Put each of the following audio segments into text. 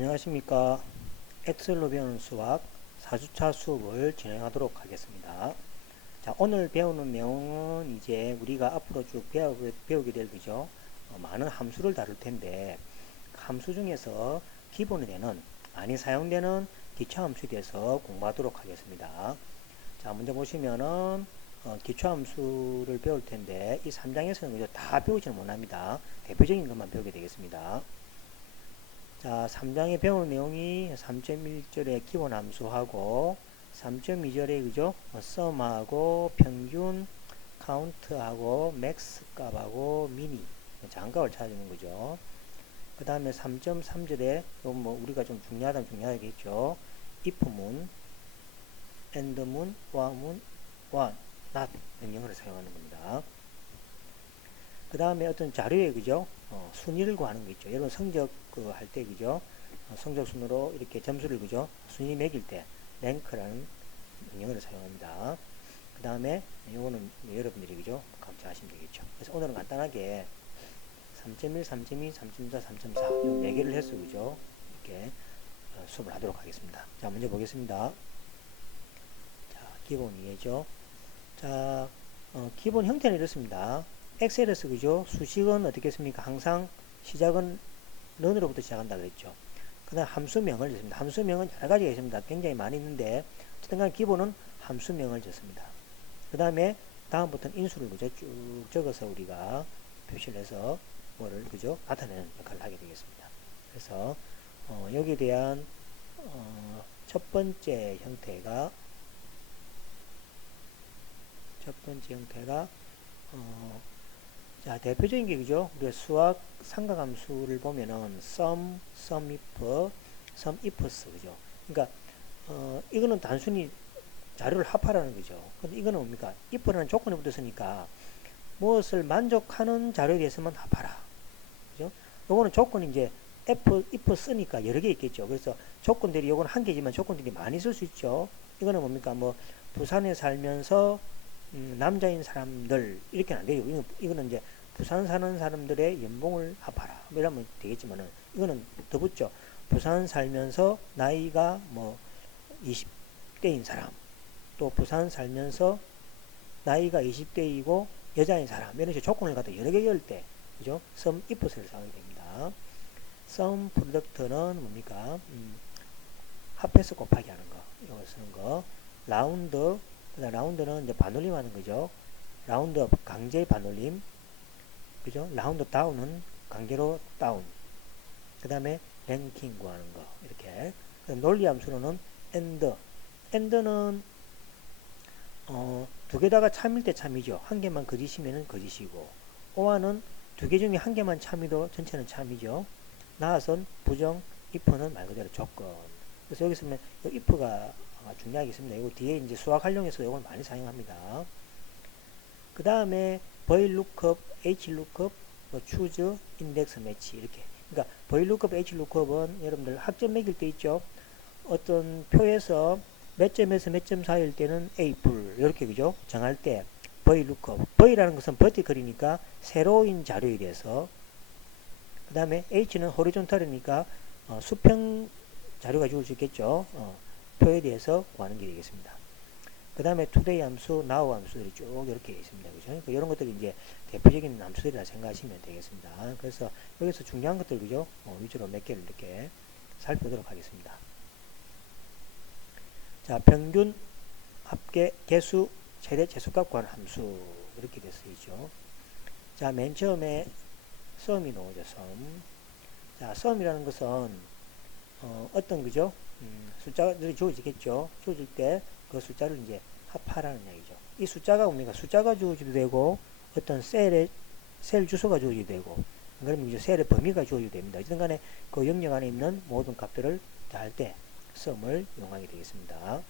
안녕하십니까. 엑셀로 배우는 수학 4주차 수업을 진행하도록 하겠습니다. 자, 오늘 배우는 내용은 이제 우리가 앞으로 쭉 배우게 될 그죠? 많은 함수를 다룰 텐데 함수 중에서 기본이 되는 많이 사용되는 기초 함수에 대해서 공부하도록 하겠습니다. 자, 먼저 보시면은 기초 함수를 배울 텐데 이 3장에서는 그죠? 다 배우지는 못합니다. 대표적인 것만 배우게 되겠습니다. 자, 3장에 배운 내용이 3.1절의 기본 함수하고 3.2절에 그죠? 썸하고 평균, 카운트하고 맥스 값하고 미니 장값을 찾아주는 거죠. 그 다음에 3.3절에 뭐 우리가 좀 중요하겠죠. if문, and문, while문, while, not 명령어를 사용하는 겁니다. 그 다음에 어떤 자료에 그죠? 순위를 구하는 거 있죠. 여러분 성적 할 때 그죠? 성적 순으로 이렇게 점수를 그죠? 순위 매길 때 랭크라는 명령어를 사용합니다. 그 다음에 요거는 여러분들이 그죠? 감사하시면 되겠죠. 그래서 오늘은 간단하게 3.1, 3.2, 3.4, 3.4 요 4개를 해서 그죠? 이렇게 수업을 하도록 하겠습니다. 자, 먼저 보겠습니다. 자, 기본 이해죠. 자, 기본 형태는 이렇습니다. 엑셀에서 그죠? 수식은 어떻게 했습니까? 항상 시작은 런으로부터 시작한다 그랬죠. 그 다음 함수명을 줬습니다. 함수명은 여러 가지가 있습니다. 굉장히 많이 있는데 어쨌든 간에 기본은 함수명을 줬습니다. 그 다음에 다음부터는 인수를 그죠? 쭉 적어서 우리가 표시를 해서 뭐를 그죠? 나타내는 역할을 하게 되겠습니다. 그래서 여기에 대한 첫 번째 형태가 자, 대표적인 게 그죠? 우리가 수학 삼각함수를 보면은 sum ifs 그죠? 그러니까 이거는 단순히 자료를 합하라는 거죠. 근데 이거는 뭡니까? if라는 조건이 붙었으니까 무엇을 만족하는 자료에 대해서만 합하라. 그죠? 요거는 조건이 이제 if 쓰니까 여러 개 있겠죠. 그래서 조건들이 요건 한 개지만 조건들이 많이 쓸 수 있죠. 이거는 뭡니까? 뭐 부산에 살면서 남자인 사람들 이렇게는 안 돼요. 이거는 이제 부산 사는 사람들의 연봉을 합하라. 이러면 되겠지만은 이거는 더 붙죠. 부산 살면서 나이가 뭐 20대인 사람, 또 부산 살면서 나이가 20대이고 여자인 사람 이런 식으로 조건을 갖다 여러 개 열 때, 그죠? sum ifs를 사용하게 됩니다. sum product는 뭡니까? 합해서 곱하기 하는 거, 이거 쓰는 거. 라운드, 라운드는 이제 반올림 하는 거죠. 라운드 강제 반올림, 그죠? 라운드 다운은 강제로 다운. 그 다음에 랭킹 구하는 거 이렇게. 논리 함수로는 end는 두 개다가 참일 때 참이죠. 한 개만 거짓이면은 거짓이고, or는 두 개 중에 한 개만 참이도 전체는 참이죠. 나아선 부정, if는 말 그대로 조건. 그래서 여기서 보면 if가 중요하겠습니다. 이거 뒤에 이제 수학 활용해서 이걸 많이 사용합니다. 그 다음에 VLOOKUP, HLOOKUP, 뭐 choose, index match 이렇게. 그러니까 VLOOKUP, HLOOKUP은 여러분들 학점 매길 때 있죠. 어떤 표에서 몇 점에서 몇 점 사이일 때는 A뿔 이렇게 그죠? 정할 때 VLOOKUP. V라는 것은 버티컬이니까 세로인 자료에 대해서. 그 다음에 H는 호리존탈이니까 수평 자료가 주어질 수 있겠죠. 표에 대해서 구하는 게 되겠습니다. 그 다음에 today 함수, now 함수들이 쭉 이렇게 있습니다. 그죠? 그러니까 이런 것들이 이제 대표적인 함수들이라 생각하시면 되겠습니다. 그래서 여기서 중요한 것들, 그죠? 위주로 몇 개를 이렇게 살펴보도록 하겠습니다. 자, 평균, 합계, 개수, 최대 최소값 구하는 함수. 이렇게 되어 있죠. 자, 맨 처음에 sum이 나오죠, sum. 자, sum이라는 것은, 어떤, 그죠? 숫자들이 주어지겠죠. 주어질 때 그 숫자를 이제 합하라는 이야기죠. 이 숫자가 뭡니까? 숫자가 주어지도 되고, 어떤 셀 주소가 주어지도 되고, 그러면 이제 셀의 범위가 주어지도 됩니다. 어쨌든 간에 그 영역 안에 있는 모든 값들을 할 때 sum을 이용하게 되겠습니다.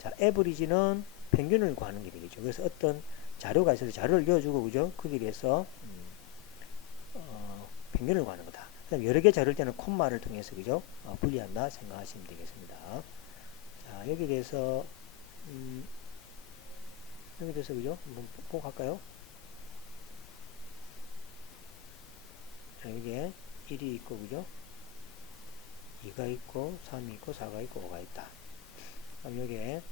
자, average는 평균을 구하는 게 되겠죠. 그래서 어떤 자료가 있어서 자료를 이어주고, 그죠? 거기에 대해서, 평균을 구하는 거다. 그다음 여러 개 자료일 때는 콤마를 통해서, 그죠? 분리한다 생각하시면 되겠습니다. 자, 여기에 대해서, 그죠? 한번 꼭 할까요? 자, 여기에 1이 있고, 그죠? 2가 있고 3이 있고 4가 있고 5가 있다. 그럼 여기에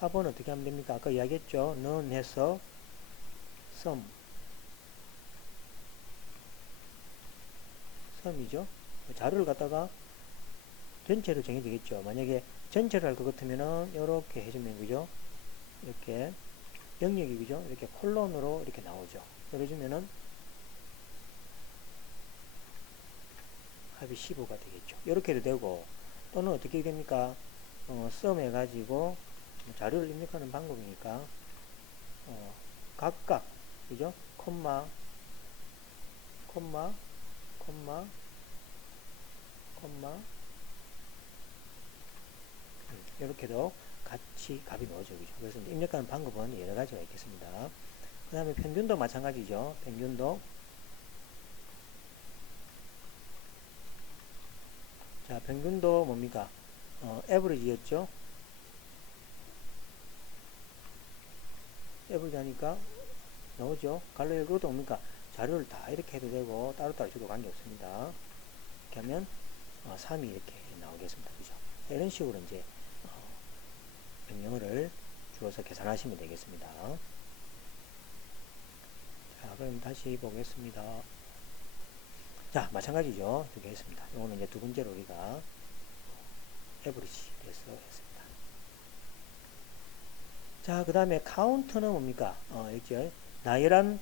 합은 어떻게 하면 됩니까? 아까 이야기했죠. 는 해서 썸이죠. 자료를 갖다가 전체로 정해야 되겠죠. 만약에 전체를 할 것 같으면은 이렇게 해주면 그죠? 이렇게 영역이 그죠? 이렇게 콜론으로 이렇게 나오죠. 그래주면은 합이 15가 되겠죠. 이렇게 해도 되고 또는 어떻게 됩니까? 썸 해가지고 자료를 입력하는 방법이니까 각각 그죠? 콤마 콤마 콤마 콤마 이렇게도 같이 값이 나오죠. 그죠? 그래서 입력하는 방법은 여러 가지가 있겠습니다. 그 다음에 평균도 마찬가지죠. 평균도 자, 평균도 뭡니까? 에버리지였죠. 에버리지 하니까 나오죠. 갈로일 그것도 뭡니까? 자료를 다 이렇게 해도 되고 따로따로 줘도 관계없습니다. 이렇게 하면 3이 이렇게 나오겠습니다. 그죠? 이런 식으로 이제 명령어를 주어서 계산하시면 되겠습니다. 자, 그럼 다시 보겠습니다. 자, 마찬가지죠. 두 개 했습니다. 이거는 이제 두 번째로 우리가 에버리지 해서 했습니다. 자, 그 다음에 카운트는 뭡니까? 있죠. 나열한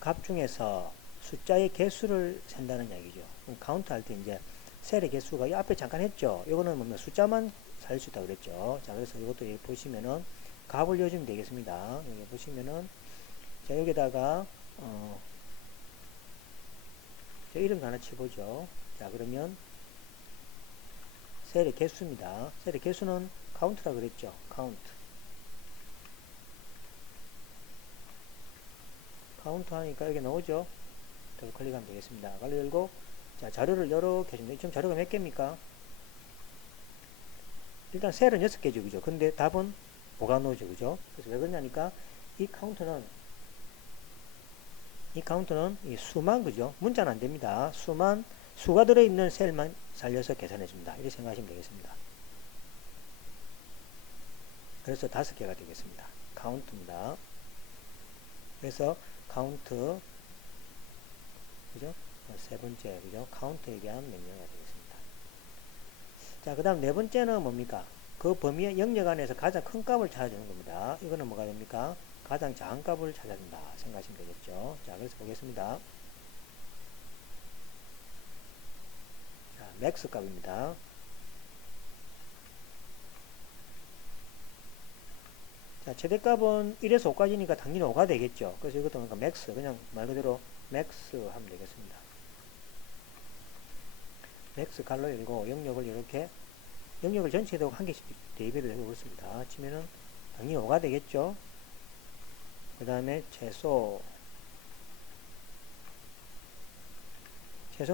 값 중에서 숫자의 개수를 센다는 이야기죠. 카운트 할 때 이제 셀의 개수가 이 앞에 잠깐 했죠. 이거는 뭡니까? 숫자만 살 수 있다고 그랬죠. 자, 그래서 이것도 여기 보시면은 값을 넣어주면 되겠습니다. 여기 보시면은 자, 여기다가 이름 하나 치보죠. 자, 그러면 셀의 개수입니다. 셀의 개수는 카운트라 그랬죠. 카운트. 카운트 하니까 여기 나오죠. 더블 클릭하면 되겠습니다. 갈로 열고 자, 자료를 이렇게 해줍니다. 지금 자료가 몇 개입니까? 일단 셀은 6개죠. 그죠? 근데 답은 뭐가 나오죠. 그죠? 그래서 왜 그러냐니까 이 카운트는 이 수만 그죠? 문자는 안 됩니다. 수가 들어있는 셀만 살려서 계산해 줍니다. 이렇게 생각하시면 되겠습니다. 그래서 5개가 되겠습니다. 카운트입니다. 그래서 카운트 그죠? 세 번째 그죠? 카운트에 대한 명령어가 되겠습니다. 자, 그 다음 네 번째는 뭡니까? 그 범위의 영역 안에서 가장 큰 값을 찾아주는 겁니다. 이거는 뭐가 됩니까? 가장 작은 값을 찾아준다 생각하시면 되겠죠. 자, 그래서 보겠습니다. 자, 맥스 값입니다. 자, 최대값은 1에서 5까지니까 당연히 5가 되겠죠. 그래서 이것도 그러니까 맥스, 그냥 말 그대로 맥스 하면 되겠습니다. 맥스 갈로 열고 영역을 이렇게, 영역을 전체에도 한 개씩 대입해도 되고 그렇습니다. 치면은 당연히 5가 되겠죠. 그 다음에 최소는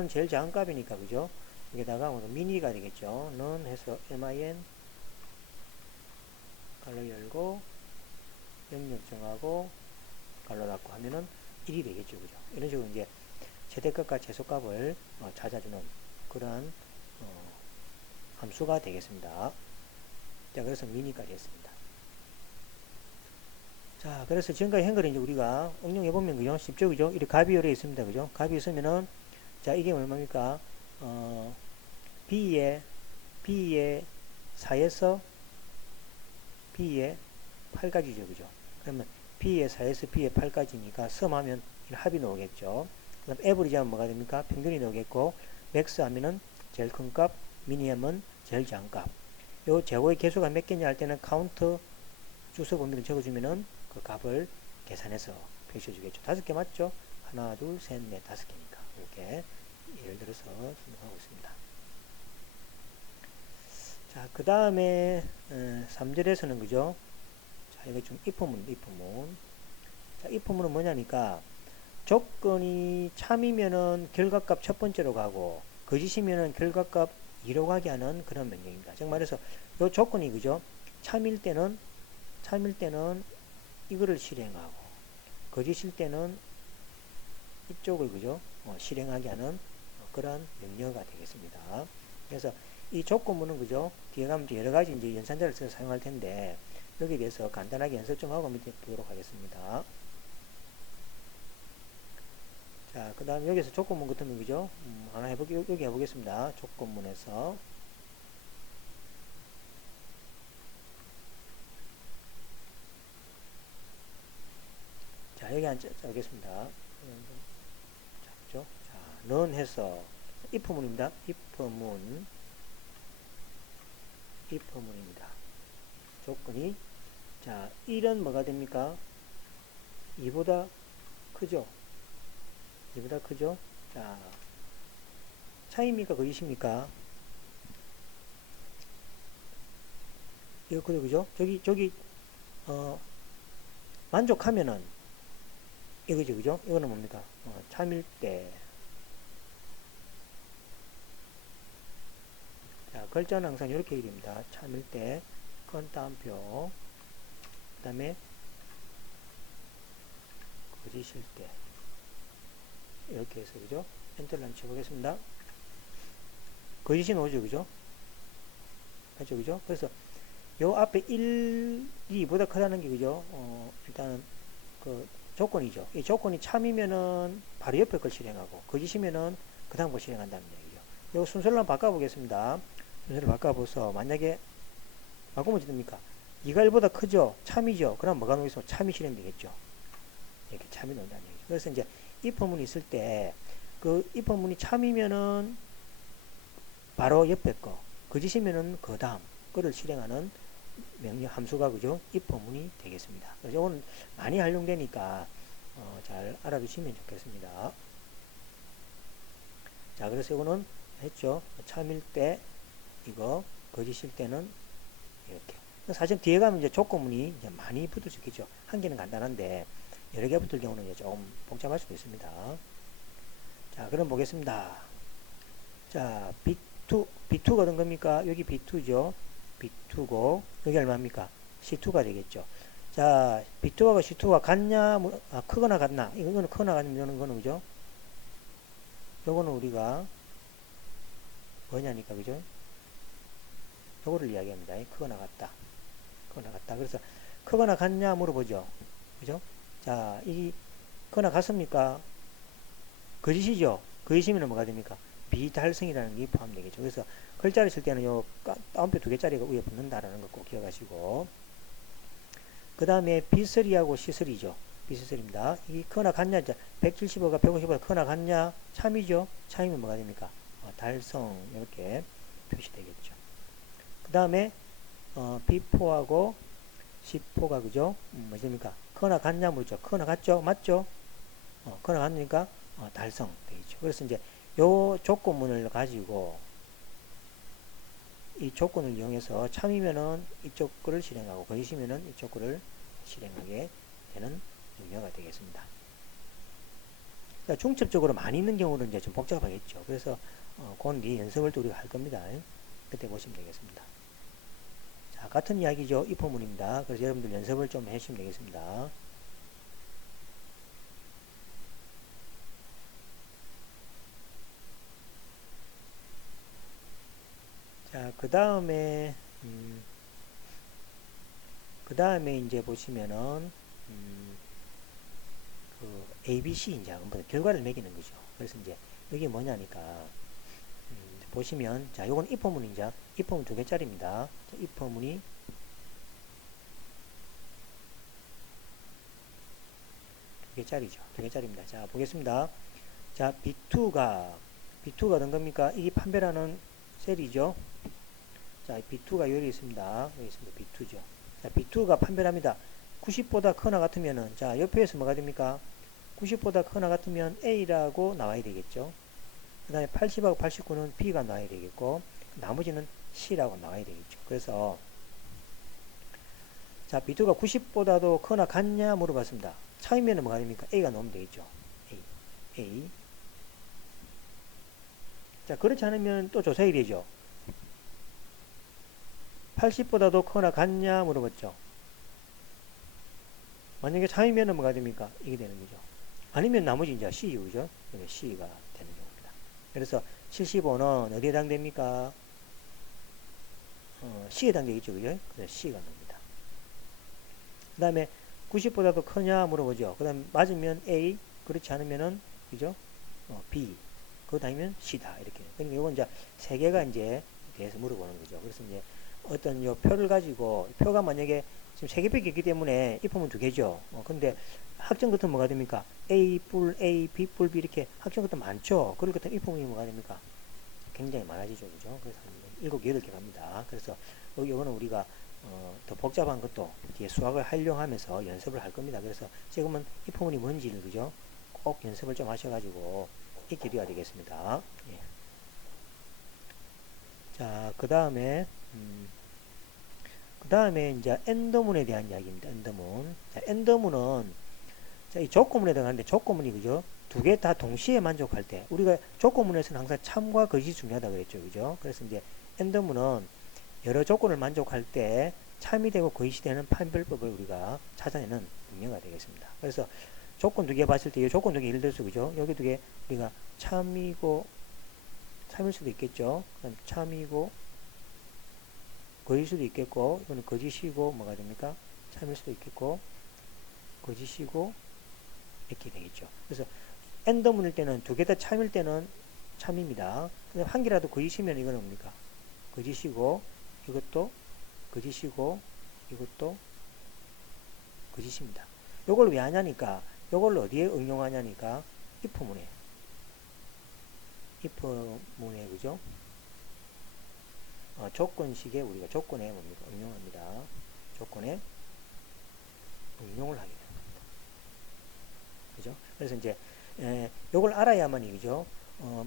제일 작은 값이니까, 그죠? 여기다가 미니가 되겠죠. 는 해서 min 갈로 열고 영역 정하고 갈로 닫고 하면은 1이 되겠죠. 그죠? 이런 식으로 이제 최대값과 최소값을 찾아주는 그러한 함수가 되겠습니다. 자, 그래서 미니까지 했습니다. 자, 그래서 지금까지 한 거를 이제 우리가 응용해보면, 그죠? 쉽죠? 그죠? 이렇게 값이 여러 있습니다. 그죠? 값이 있으면은, 자, 이게 얼마입니까? B의 4에서 B의 8까지죠. 그죠? 그러면 B의 4에서 B의 8까지니까 썸하면 합이 나오겠죠. 그 다음 에버리지 하면 뭐가 됩니까? 평균이 나오겠고, 맥스 하면은 제일 큰 값, 미니 하면 제일 작은 값. 요 제곱의 개수가 몇 개냐 할 때는 카운트 주소 범위를 적어주면은 그 값을 계산해서 표시해 주겠죠. 5개 맞죠? 하나, 둘, 셋, 넷, 5개니까. 이렇게 예를 들어서 설명하고 있습니다. 자, 그 다음에 3절에서는 그죠? 자, 이거 좀 if문. 자, if문은 뭐냐니까 조건이 참이면은 결과값 첫 번째로 가고 거짓이면은 결과값 2로 가게 하는 그런 명령입니다. 즉 말해서 요 조건이 그죠? 참일 때는 이거를 실행하고 거짓일 때는 이쪽을 그죠? 실행하게 하는 그러한 명령어가 되겠습니다. 그래서 이 조건문은 그죠? 뒤에 가면 여러 가지 이제 연산자를 써서 사용할 텐데 여기에 대해서 간단하게 연습 좀 하고 밑에 보도록 하겠습니다. 자, 그 다음 여기서 조건문 같은 거 그죠? 하나 여기 해보겠습니다. 조건문에서 자, 여기 한 짜겠습니다. 작죠? 자, 넌 해서 if문입니다. if문입니다. 조건이 자, 1은 뭐가 됩니까? 2보다 크죠? 2보다 크죠? 자, 차이입니까? 거짓입니까? 이거 그죠? 저기 만족하면은 이거죠, 그죠? 이거는 뭡니까? 참일 때. 자, 글자는 항상 이렇게 해야 됩니다. 참일 때, 건 따옴표, 그 다음에 거짓일 때. 이렇게 해서, 그죠? 엔터를 한번 쳐보겠습니다. 거짓이 나오죠, 그죠? 맞죠, 그죠? 그래서 요 앞에 1이 보다 크다는 게, 그죠? 일단은 그 조건이죠. 이 조건이 참이면은 바로 옆에 걸 실행하고, 거짓이면은 그 다음 걸 실행한다는 얘기죠. 요 순서를 한번 바꿔보겠습니다. 순서를 바꿔보서, 만약에, 바꾸면 어떻게 됩니까? 2가 1보다 크죠? 참이죠? 그럼 뭐가 나오겠어? 참이 실행되겠죠? 이렇게 참이 나온다는 얘기죠. 그래서 이제 if문이 있을 때, 그 if문이 참이면은 바로 옆에 거, 거짓이면은 그 다음 거를 실행하는 명령 함수가 그죠? if문이 되겠습니다. 그래서 이건 많이 활용되니까 잘 알아두시면 좋겠습니다. 자, 그래서 이거는 했죠. 참일 때 이거, 거짓일 때는 이렇게. 사실 뒤에 가면 이제 조건문이 이제 많이 붙을 수 있겠죠. 한 개는 간단한데 여러 개 붙을 경우는 이제 조금 복잡할 수도 있습니다. 자, 그럼 보겠습니다. 자, B2가 어떤 겁니까? 여기 B2죠. B2고 여기 얼마입니까? C2가 되겠죠. 자, B2하고 C2가 같냐? 크거나 같나? 이거는 크거나 같으면 이거는 그죠? 요거는 우리가 뭐냐니까 그죠? 요거를 이야기합니다. 크거나 같다. 크거나 같다. 그래서 크거나 같냐 물어보죠. 그죠? 자, 이 크거나 같습니까? 거짓이죠. 거짓이면 뭐가 됩니까? 비달성이라는 게 포함되겠죠. 그래서 글자를 쓸 때는 요 따옴표 2개짜리가 위에 붙는다라는 거 꼭 기억하시고, 그 다음에 B3하고 C3죠. B3입니다. 이 크거나 같냐? 175가 150보다 크거나 같냐? 참이죠. 참이면 뭐가 됩니까? 달성 이렇게 표시되겠죠. 그 다음에 B4하고 C4가 그죠? 뭐십니까? 크거나 같냐 물죠. 크거나 같죠? 맞죠? 크거나 같으니까 달성 되겠죠. 그래서 이제 요 조건문을 가지고 이 조건을 이용해서 참이면은 이쪽 거를 실행하고 거짓이면은 이쪽 거를 실행하게 되는 명령어가 되겠습니다. 그러니까 중첩적으로 많이 있는 경우는 이제 좀 복잡하겠죠. 그래서 그건 뒤에 연습을 또 우리가 할 겁니다. 그때 보시면 되겠습니다. 자, 같은 이야기죠. if문입니다. 그래서 여러분들 연습을 좀 해주시면 되겠습니다. 자, 그 다음에 이제 보시면은 그 ABC 이제 한번 결과를 매기는 거죠. 그래서 이제 이게 뭐냐니까 보시면 자, 요건 if문이죠. if문 2개짜리입니다. 자, if문이 2개짜리죠. 2개짜리입니다. 자, 보겠습니다. 자, B2가 어떤 겁니까? 이게 판별하는 셀이죠. 자, B2가 여기 있습니다. 여기 있습니다. B2죠. 자, B2가 판별합니다. 90보다 크거나 같으면은, 자, 옆에서 뭐가 됩니까? 90보다 크거나 같으면 A라고 나와야 되겠죠. 그 다음에 80하고 89는 B가 나와야 되겠고, 나머지는 C라고 나와야 되겠죠. 그래서, 자, B2가 90보다도 크거나 같냐 물어봤습니다. 차이면은 뭐가 됩니까? A가 나오면 되겠죠. A. 자, 그렇지 않으면 또 조사해야 되죠. 80보다도 크거나 같냐 물어봤죠. 만약에 차이면은 뭐가 됩니까? 이게 되는 거죠. 아니면 나머지 이제 C, 그죠? C가 되는 경우입니다. 그래서 75는 어디에 해당됩니까? C에 해당되겠죠, 그죠? 그래서 C가 나옵니다. 그 다음에 90보다도 크냐 물어보죠. 그 다음에 맞으면 A, 그렇지 않으면은, 그죠? B, 그거 아니면 C다. 이렇게. 그러니까 이건 이제 세 개가 이제 대해서 물어보는 거죠. 그래서 이제 어떤 요 표를 가지고, 표가 만약에 지금 세 개밖에 있기 때문에 입법은 두 개죠. 근데 학점 같은 뭐가 됩니까? A 뿔 A, B 뿔 B 이렇게 학점 같은 많죠. 그럴 것 같은 입법이 뭐가 됩니까? 굉장히 많아지죠. 그죠? 그래서 한 7, 8개 갑니다. 그래서 이거는 우리가 더 복잡한 것도 뒤에 수학을 활용하면서 연습을 할 겁니다. 그래서 지금은 이 포문이 뭔지를 그죠? 꼭 연습을 좀 하셔가지고 익게 되어야 되겠습니다. 예. 자, 그 다음에 이제 엔더문에 대한 이야기입니다. 엔더문. 자, 엔더문은 자, 이 조건문에 들어가는데 조건문이 그죠? 두 개 다 동시에 만족할 때 우리가 조건문에서는 항상 참과 거짓이 중요하다 그랬죠. 그죠? 그래서 이제 엔더문은 여러 조건을 만족할 때 참이 되고 거짓이 되는 판별법을 우리가 찾아내는 능력가 되겠습니다. 그래서 조건 두 개 봤을 때 이 조건 두 개 예를 들어서 그죠? 여기 두 개 우리가 참이고 참일 수도 있겠죠. 그다음 참이고 거짓일 수도 있겠고 이거는 거짓이고 뭐가 됩니까? 참일 수도 있겠고 거짓이고 이렇게 되겠죠. 그래서 엔더문일 때는 두 개 다 참일 때는 참입니다. 한 개라도 거짓이면 이거는 뭡니까? 거짓이고 이것도 거짓이고 이것도 거짓입니다. 요걸 왜 하냐니까 요걸 어디에 응용하냐니까 if문에 그죠? 조건식에 우리가 조건에 뭡니까? 응용합니다. 조건에 응용을 하게 됩니다. 그죠? 그래서 이제 요걸 알아야만이 그죠?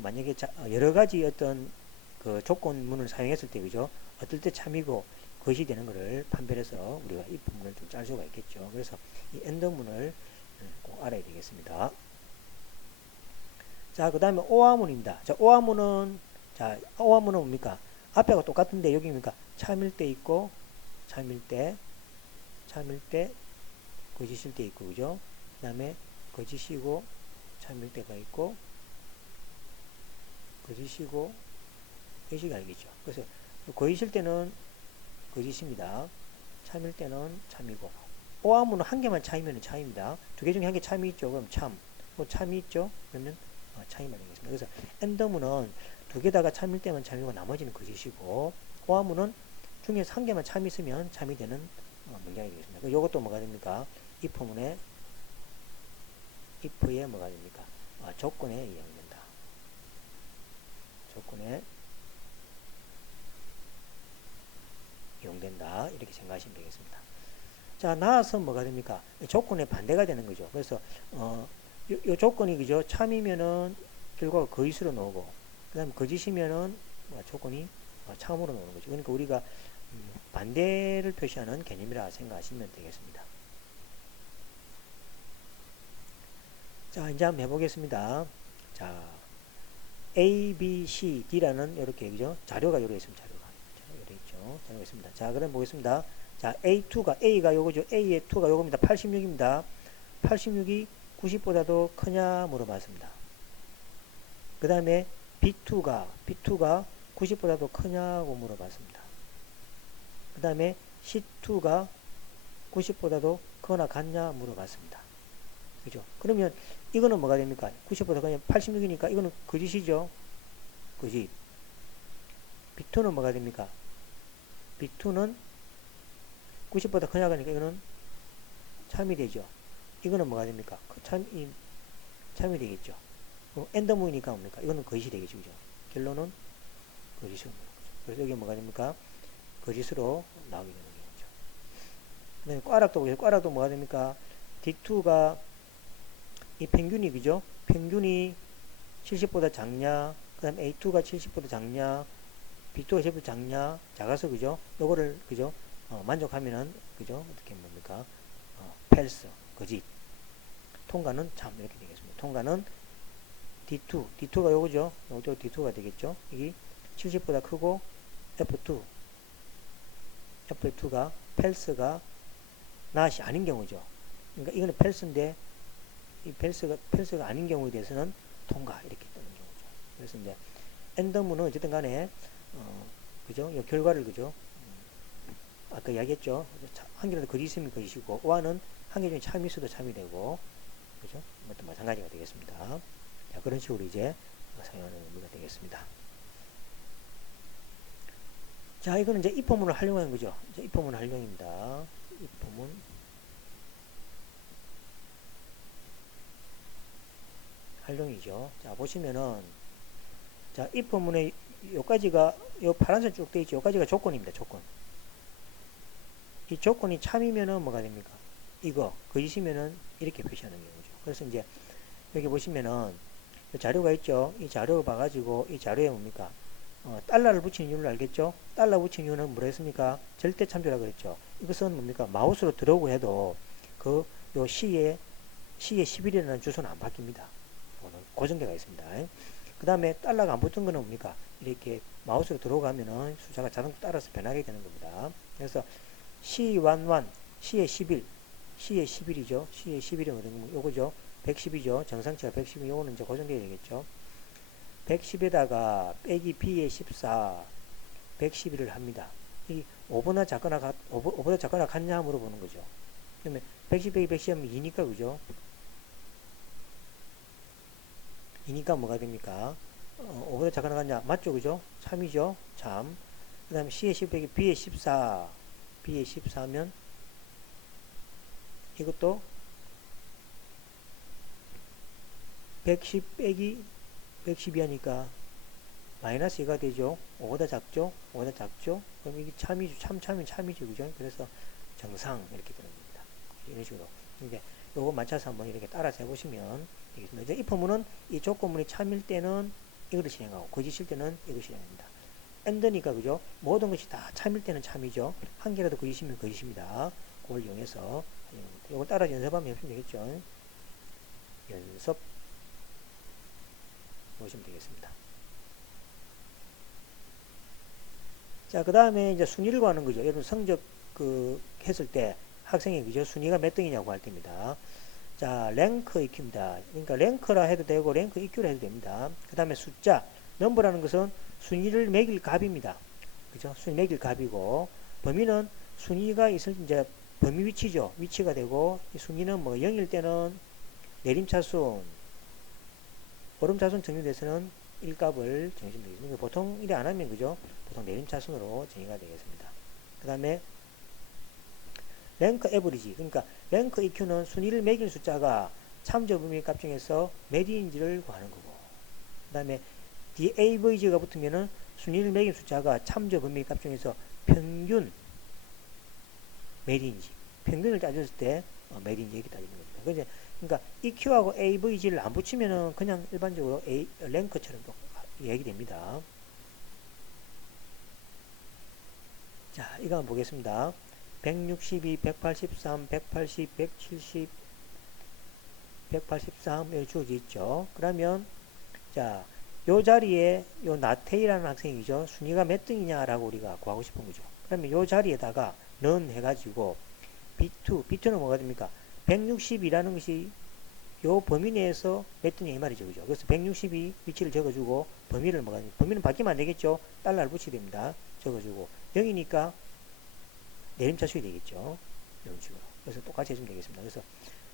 만약에 여러 가지 어떤 그 조건문을 사용했을 때 그죠? 어떨 때 참이고 것이 되는 것을 판별해서 우리가 이 부분을 좀 짤 수가 있겠죠. 그래서 이 엔더문을 꼭 알아야 되겠습니다. 자, 그 다음에 오화문입니다. 자, 오화문은 뭡니까? 앞에가 똑같은데 여기 뭡니까? 참일 때 있고, 참일 때, 거짓일 때 있고, 그죠? 그 다음에 거짓이고, 참일 때가 있고, 거짓이고, 거짓이 알겠죠. 그래서 거짓일 때는 거짓입니다. 참일 때는 참이고, 오화문은 한 개만 참이면 참입니다. 두 개 중에 한 개 참이 있죠. 그럼 참. 뭐 참이 있죠. 그러면 참이만 되겠습니다. 그래서 엔더문은 두 개다가 참일 때만 참이고 나머지는 거짓이고, 오화문은 중에서 한 개만 참이 있으면 참이 되는 문장이 되겠습니다. 이것도 뭐가 됩니까? if에 뭐가 됩니까? 조건에 이용된다. 조건에 이용된다. 이렇게 생각하시면 되겠습니다. 자, 나와서 뭐가 됩니까? 조건에 반대가 되는 거죠. 그래서 요 조건이 그죠? 참이면은 결과가 거짓으로 나오고, 그 다음에 거짓이면은 조건이 참으로 나오는 거죠. 그러니까 우리가 반대를 표시하는 개념이라 생각하시면 되겠습니다. 자, 이제 한번 해보겠습니다. 자, A, B, C, D라는 이렇게 그죠? 자료가 요래 있습니다. 요래 있죠. 자료가 있습니다. 자, 그럼 보겠습니다. 자, A가 요거죠. A의 2가 요겁니다. 86입니다. 86이 90보다도 크냐 물어봤습니다. 그 다음에 B2가 90보다도 크냐고 물어봤습니다. 그 다음에 C2가 90보다도 크거나 같냐 물어봤습니다. 그죠? 그러면 이거는 뭐가 됩니까? 90보다 그냥 86이니까 이거는 거짓이죠. 거짓. B2는 뭐가 됩니까? B2는 90보다 크냐 하니까 이거는 참이 되죠. 이거는 뭐가 됩니까? 참이 되겠죠. 엔더문이니까 뭡니까? 이거는 거짓이 되겠죠. 그죠? 결론은 거짓으로 나오는 거죠. 그래서 여기 뭐가 됩니까? 거짓으로 나오게 되는 거죠. 그 다음에 꽈락도 보세요. 꽈락도 뭐가 됩니까? D2가 이 평균이 그죠? 평균이 70보다 작냐? 그 다음에 A2가 70보다 작냐? B2가 70보다 작냐? 작아서 그죠? 요거를 그죠? 만족하면은 그죠? 어떻게 뭡니까? 펠스 거짓. 통과는 참 이렇게 되겠습니다. 통과는 D2가 요거죠? 요거 D2가 되겠죠? 이게 70보다 크고 F2가 펠스가 낫이 아닌 경우죠. 그러니까 이거는 펠스인데 이 펠스가 아닌 경우에 대해서는 통과 이렇게 뜨는 경우죠. 그래서 이제 엔더문은 어쨌든 간에 그죠? 이 결과를 그죠? 아까 이야기했죠. 한 개라도 거리 있으면 거리시고 와는 한 개 중에 참이 있어도 참이 되고 그죠? 이것도 마찬가지가 되겠습니다. 자, 그런 식으로 이제 사용하는 의미가 되겠습니다. 자, 이거는 이제 입포문을 활용하는 거죠. 이제 입포문 활용입니다. 입포문 활용이죠. 자, 보시면은 자, 입포문의 요까지가 요 파란색 쭉 되어 있죠. 요까지가 조건입니다. 조건. 이 조건이 참이면은 뭐가 됩니까? 이거 거짓이면은 이렇게 표시하는 경우죠. 그래서 이제 여기 보시면은 자료가 있죠. 이 자료를 봐가지고 이 자료에 뭡니까? 달러를 붙이는 이유를 알겠죠? 달러 붙이는 이유는 뭐라 했습니까? 절대 참조라고 그랬죠. 이것은 뭡니까? 마우스로 들어오고 해도 요 C의 10일이라는 주소는 안 바뀝니다. 고정되어 있습니다. 그 다음에 달러가 안 붙은 거는 뭡니까? 이렇게 마우스로 들어가면은 숫자가 자동으로 따라서 변하게 되는 겁니다. 그래서 C11, C의 10일, C의 10일이죠. C의 10일은 요거죠. 110이죠. 정상치가 110이 요거는 이제 고정되어야 되겠죠. 110에다가 빼기 B의 14, 111을 합니다. 이 5보다 작거나 같냐 물어보는 거죠. 그러면 110 빼기 110 하면 2니까 그죠? 2니까 뭐가 됩니까? 5보다 작거나 같냐? 맞죠? 그죠? 참이죠? 참. 그 다음에 C의 10 빼기 B의 14, B의 14면 이것도 110 빼기 112 하니까 마이너스 2가 되죠. 5보다 작죠? 5보다 작죠? 그럼 이게 참이죠. 참이면 참이죠. 그죠? 그래서 정상 이렇게 되는 겁니다. 이런 식으로. 이제 요거 맞춰서 한번 이렇게 따라서 해보시면 되겠습니다. 이제 이 포문은 이 조건문이 참일 때는 이거를 실행하고 거짓일 때는 이걸 실행합니다. 엔드니까 그죠? 모든 것이 다 참일 때는 참이죠. 한 개라도 거짓이면 거짓입니다. 그걸 이용해서 이걸 따라서 연습하면 해보시면 되겠죠. 연습 보시면 되겠습니다. 자, 그 다음에 이제 순위를 구하는 거죠. 여러분 성적 했을 때 학생이 그죠? 순위가 몇 등이냐고 할 때입니다. 자, 랭크 EQ입니다. 그러니까 랭크라 해도 되고 랭크 EQ라 해도 됩니다. 그 다음에 숫자, 넘버라는 것은 순위를 매길 값입니다. 그죠? 순위 매길 값이고 범위는 순위가 있을 이제 범위 위치죠. 위치가 되고 이 순위는 뭐 0일 때는 내림차순, 오름차순 정리돼서는 1값을 정해주면 되겠습니다. 보통 이래 안 하면 그죠? 보통 내림차순으로 정의가 되겠습니다. 그 다음에 랭크 에버리지, 그러니까 랭크 EQ는 순위를 매길 숫자가 참조 범위 값 중에서 몇 위인지를 구하는 거고, 그 다음에 DAVG가 붙으면은 순위를 매길 숫자가 참조 범위 값 중에서 평균 몇 위인지, 평균을 따졌을 때 몇 위인지 이렇게 따지는 겁니다. 그러니까 EQ하고 AVG를 안 붙이면은 그냥 일반적으로 랭크처럼 얘기됩니다. 자, 이거 한번 보겠습니다. 162, 183, 180, 170, 183 여기 주어져 있죠. 그러면 자, 요 자리에 요 나태이라는 학생이죠. 순위가 몇 등이냐라고 우리가 구하고 싶은 거죠. 그러면 요 자리에다가 넌 해가지고 B2는 뭐가 됩니까? 160이라는 것이 요 범위 내에서 몇 등이냐 이 말이죠. 그죠? 그래서 162 위치를 적어주고 범위를 뭐가 됩니까? 범위는 바뀌면 안 되겠죠. 달러를 붙여야 됩니다. 적어주고 0이니까 내림차순이 되겠죠. 이런 식으로. 그래서 똑같이 해주면 되겠습니다. 그래서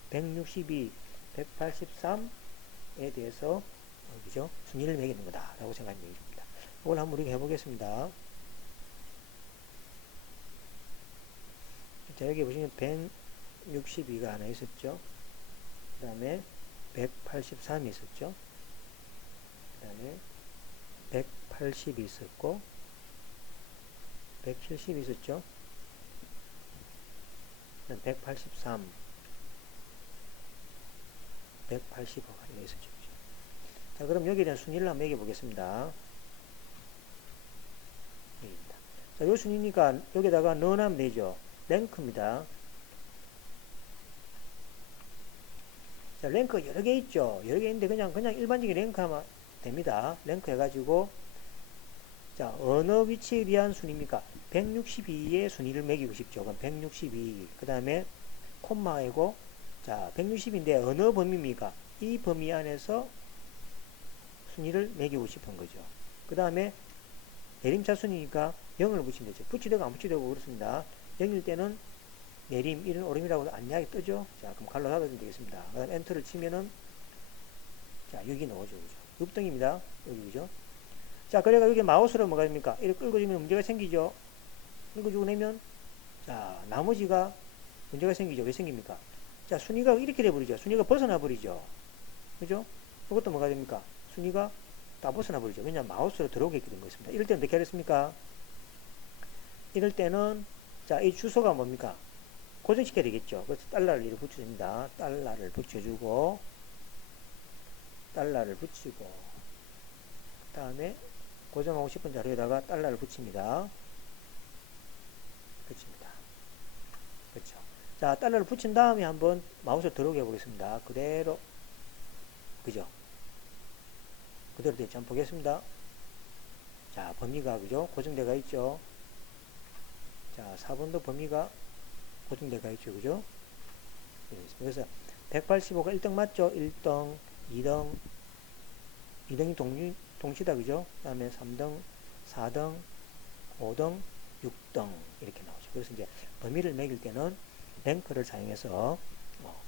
162, 183에 대해서 그죠? 순위를 매기는 거다 라고 생각하면 되겠습니다. 이걸 한번 우리가 해보겠습니다. 자, 여기 보시면 162가 하나 있었죠. 그 다음에 183이 있었죠. 그 다음에 180이 있었고 170이 있었죠. 183, 185가 있었죠. 자, 그럼 여기에 대한 순위를 한번 매겨보겠습니다. 여기입니다. 자, 요 순위니까 여기다가 넣어놓으면 되죠. 랭크입니다. 자, 랭크 여러 개 있죠. 여러 개 있는데 그냥 일반적인 랭크 하면 됩니다. 랭크 해가지고 자, 어느 위치에 대한 순위입니까? 162의 순위를 매기고 싶죠. 그럼 162. 그 다음에 콤마이고 자, 160인데 어느 범위입니까? 이 범위 안에서 순위를 매기고 싶은 거죠. 그 다음에 내림차순이니까 0을 붙이면 되죠. 붙이되고 안 붙이되고 그렇습니다. 0일 때는 내림, 1은 오름이라고 안내하게 뜨죠. 자, 그럼 갈로 닫아주면 되겠습니다. 그 다음 엔터를 치면은 자, 6이 나오죠. 그죠? 6등입니다. 여기, 그죠? 자, 그래가 여기 마우스로 뭐가 됩니까? 이렇게 끌어주면 문제가 생기죠. 끌어주고 내면 자, 나머지가 문제가 생기죠. 왜 생깁니까? 자, 순위가 이렇게 돼버리죠. 순위가 벗어나 버리죠. 그죠? 이것도 뭐가 됩니까? 순위가 다 벗어나 버리죠. 왜냐하면 마우스로 들어오게 된 것입니다. 이럴 때는 어떻게 하겠습니까? 이럴 때는 자, 이 주소가 뭡니까? 고정시켜야 되겠죠. 그래서 달러를 이렇게 붙여줍니다. 달러를 붙여주고 달러를 붙이고 그 다음에 고정하고 싶은 자료에다가 달러를 붙입니다. 붙입니다. 그렇죠. 자, 달러를 붙인 다음에 한번 마우스 들어오게 해보겠습니다. 그대로 그죠? 그대로 될지 한번 보겠습니다. 자, 범위가 그죠? 고정되어 있죠. 자, 4번도 범위가 고정되어 있죠. 그죠? 그래서 185가 1등 맞죠? 1등, 2등, 2등이 동시다. 그죠? 그 다음에 3등, 4등, 5등, 6등 이렇게 나오죠. 그래서 이제 범위를 매길 때는 랭크를 사용해서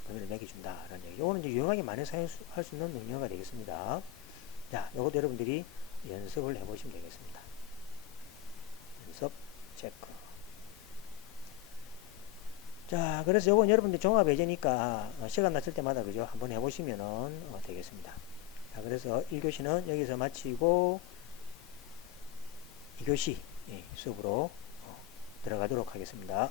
범위를 매겨준다라는 얘기죠. 이거는 이제 유용하게 많이 사용할 수 있는 능력이 되겠습니다. 자, 이것도 여러분들이 연습을 해보시면 되겠습니다. 연습 체크. 자, 그래서 이건 여러분들 종합 예제니까 시간 났을 때마다 그죠? 한번 해보시면은 되겠습니다. 자, 그래서 1교시는 여기서 마치고 2교시 수업으로 들어가도록 하겠습니다.